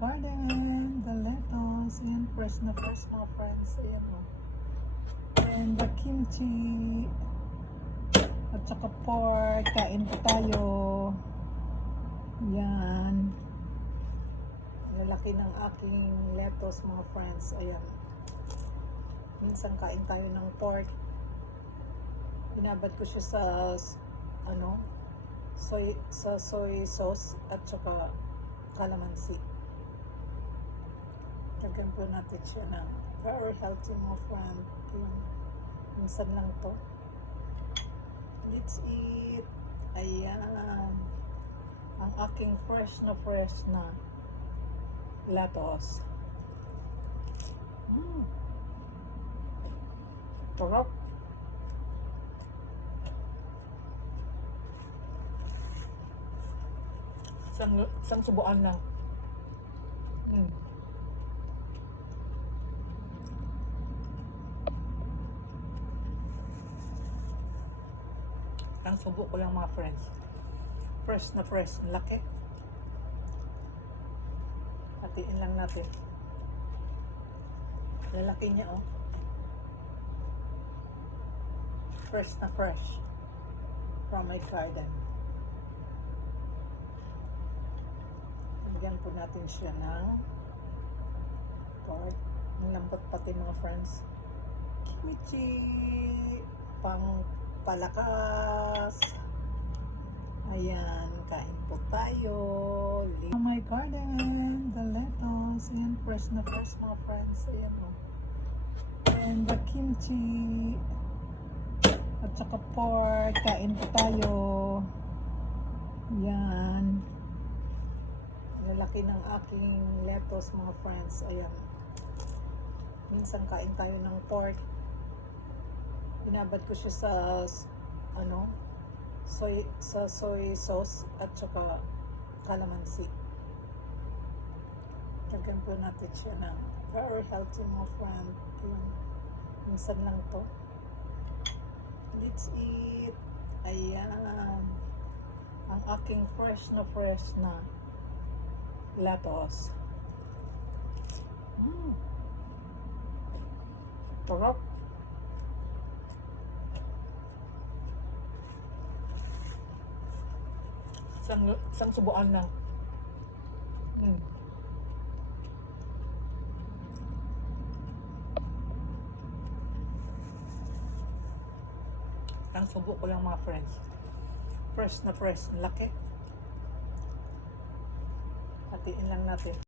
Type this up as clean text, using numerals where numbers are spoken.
garden, the lettuce, and fresh na fresh mga friends. Ayan o. And the kimchi. At saka pork. Kain po tayo. Yan. Lalaki ng aking lettuce mga friends. Ayan. Minsan kain tayo ng pork. Binabad ko siya sa soy sauce at saka calamansi. Lagyan po natin siya ng very healthy mga friend. Yun. Minsan lang to. Let's eat. Ayan. Ang aking fresh na lettuce. Sarap. Isang subuan lang. Ang subo ko lang mga friends. Fresh na fresh. Laki. Hatiin lang natin. Lalaki niya oh. Fresh na fresh. From my garden. Lagyan po natin siya ng pork. Ang lambot pati mga friends. Kimchi. Pang palakas. Ayan. Kain po tayo. Oh my garden. The lettuce. Ayan. Fresh na fresh mga friends. Ayan o. And the kimchi. At saka pork. Kain po tayo. Ayan. Lalaki ng aking lettuce mga friends. Ayan. Minsan kain tayo ng pork. Binabad ko siya sa soy sauce at saka calamansi. Lagyan po natin siya ng very healthy mga friend. Ayan. Minsan lang to. Let's eat. Ayan. Ang aking fresh na lettuce. Sarap. Isang subuan lang. Ang subo ko lang mga friends. Fresh na fresh. Laki. Hatiin lang natin.